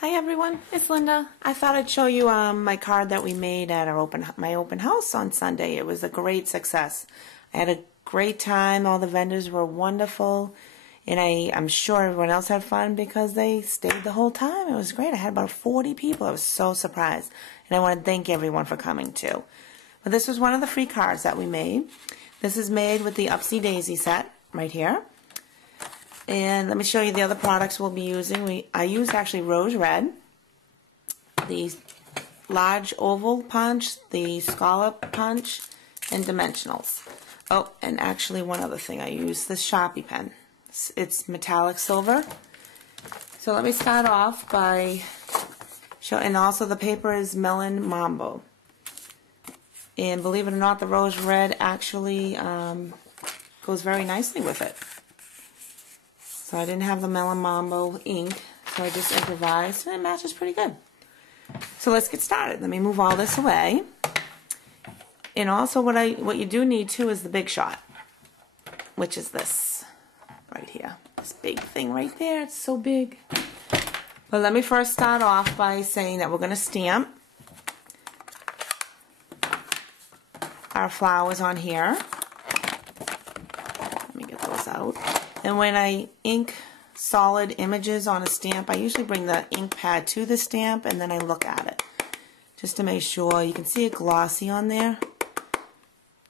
Hi everyone, it's Linda. I thought I'd show you my card that we made at our my open house on Sunday. It was a great success. I had a great time. All the vendors were wonderful, and I'm sure everyone else had fun because they stayed the whole time. It was great. I had about 40 people. I was so surprised, and I want to thank everyone for coming too. But this was one of the free cards that we made. This is made with the Upsy Daisy set right here. And let me show you the other products we'll be using. I used actually rose red, the large oval punch, the scallop punch, and dimensionals. Oh, and actually one other thing, I used this Sharpie pen. It's metallic silver. So let me start off by showing, and also the paper is Melon Mambo. And believe it or not, the rose red actually goes very nicely with it. So I didn't have the Melon Mambo ink, so I just improvised, and it matches pretty good. So let's get started. Let me move all this away. And also what you do need too is the Big Shot, which is this right here. This big thing right there. It's so big. But let me first start off by saying that we're going to stamp our flowers on here. Let me get those out. And when I ink solid images on a stamp, I usually bring the ink pad to the stamp and then I look at it just to make sure. You can see it glossy on there.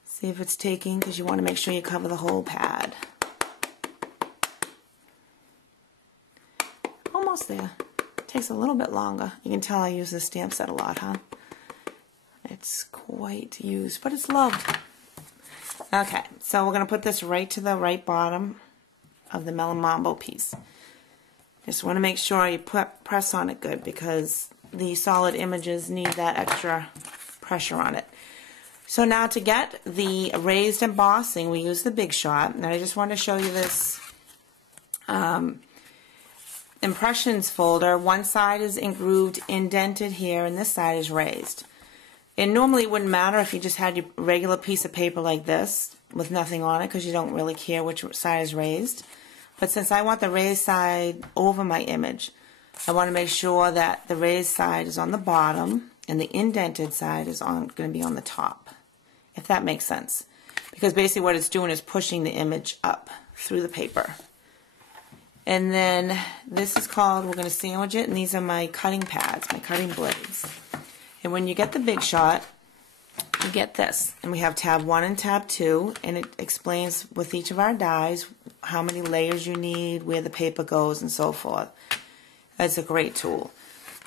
See if it's taking, because you want to make sure you cover the whole pad. Almost there. It takes a little bit longer. You can tell I use this stamp set a lot, huh? It's quite used, but it's loved. Okay, so we're going to put this right to the right bottom of the Melon Mambo piece. Just want to make sure you press on it good, because the solid images need that extra pressure on it. So now to get the raised embossing, we use the Big Shot, and I just want to show you this impressions folder. One side is grooved, indented here, and this side is raised. And normally it wouldn't matter if you just had your regular piece of paper like this with nothing on it, because you don't really care which side is raised. But since I want the raised side over my image, I want to make sure that the raised side is on the bottom and the indented side is going to be on the top, if that makes sense. Because basically what it's doing is pushing the image up through the paper. And then this is called, we're going to sandwich it, and these are my cutting pads, my cutting blades. And when you get the Big Shot, you get this. And we have tab 1 and tab 2, and it explains with each of our dies how many layers you need, where the paper goes, and so forth. It's a great tool.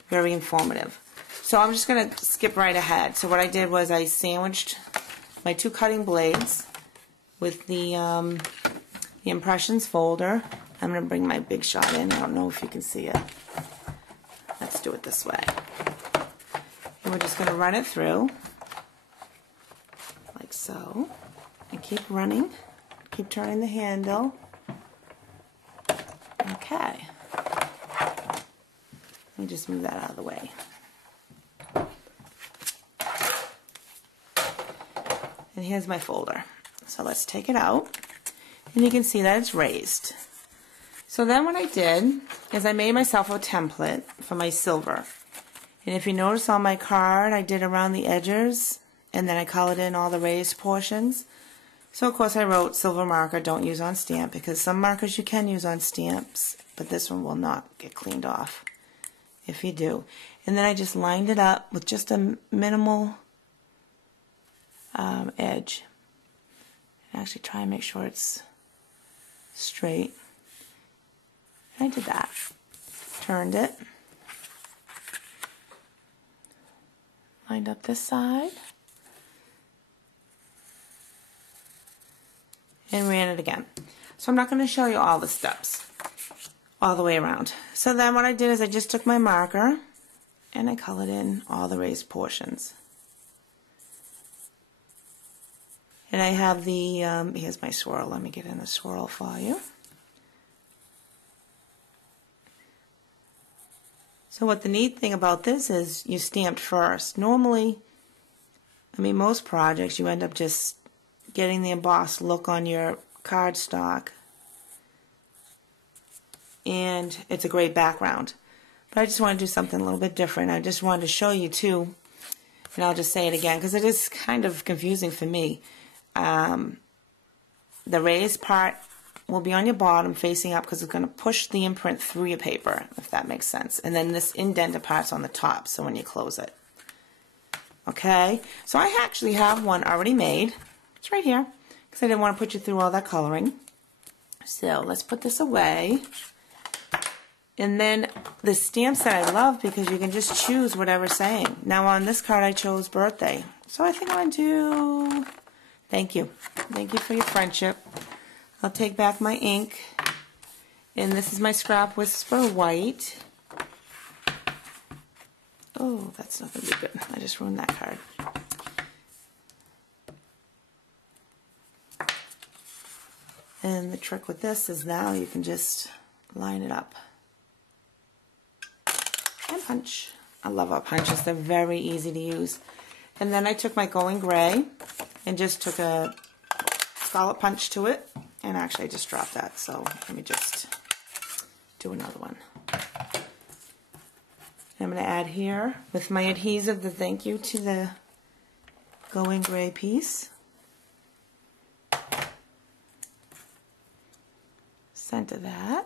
Very informative. So I'm just going to skip right ahead. So what I did was I sandwiched my 2 cutting blades with the impressions folder. I'm going to bring my Big Shot in. I don't know if you can see it. Let's do it this way. And we're just going to run it through, like so, and keep running. Keep turning the handle. Okay. Let me just move that out of the way. And here's my folder. So let's take it out. And you can see that it's raised. So then what I did is I made myself a template for my silver. And if you notice on my card, I did around the edges, and then I colored in all the raised portions. So of course I wrote silver marker, don't use on stamp, because some markers you can use on stamps, but this one will not get cleaned off if you do. And then I just lined it up with just a minimal edge. And actually try and make sure it's straight. And I did that. Turned it. Lined up this side. And ran it again. So I'm not going to show you all the steps all the way around. So then what I did is I just took my marker and I colored in all the raised portions. And I have the, here's my swirl. Let me get in the swirl for you. So what the neat thing about this is you stamped first. Normally, I mean most projects you end up just getting the embossed look on your cardstock, and it's a great background. But I just want to do something a little bit different. I just wanted to show you too, and I'll just say it again because it is kind of confusing for me. The raised part will be on your bottom facing up because it's going to push the imprint through your paper, if that makes sense. And then this indented part's on the top, so when you close it. Okay, so I actually have one already made. It's right here because I didn't want to put you through all that coloring. So let's put this away. And then the stamps that I love because you can just choose whatever's saying. Now on this card I chose birthday. So I think I'm going to do thank you. Thank you for your friendship. I'll take back my ink. And this is my Scrap Whisper White. Oh, that's not going to be good. I just ruined that card. And the trick with this is now you can just line it up. And punch. I love our punches. They're very easy to use. And then I took my Going Gray and just took a scallop punch to it. And actually I just dropped that, so let me just do another one. I'm going to add here with my adhesive the thank you to the Going Gray piece. Center that.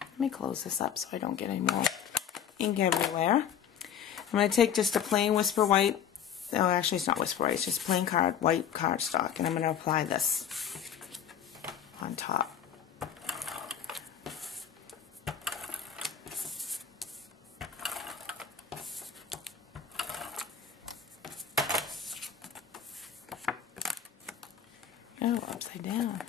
Let me close this up so I don't get any more ink everywhere. I'm going to take just a plain Whisper White, no actually it's not Whisper White, it's just plain white cardstock, and I'm going to apply this on top. Oh, upside down.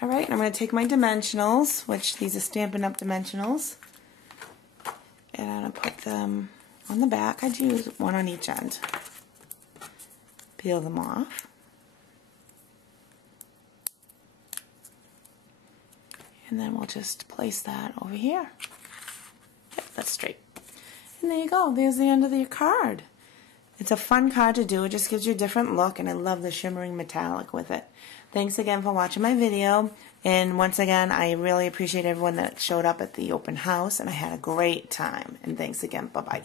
Alright, I'm going to take my dimensionals, which these are Stampin' Up! Dimensionals, and I'm going to put them on the back. I'd use one on each end. Peel them off. And then we'll just place that over here. Yep, that's straight. And there you go. There's the end of your card. It's a fun card to do. It just gives you a different look, and I love the shimmering metallic with it. Thanks again for watching my video. And once again, I really appreciate everyone that showed up at the open house, and I had a great time. And thanks again. Bye-bye.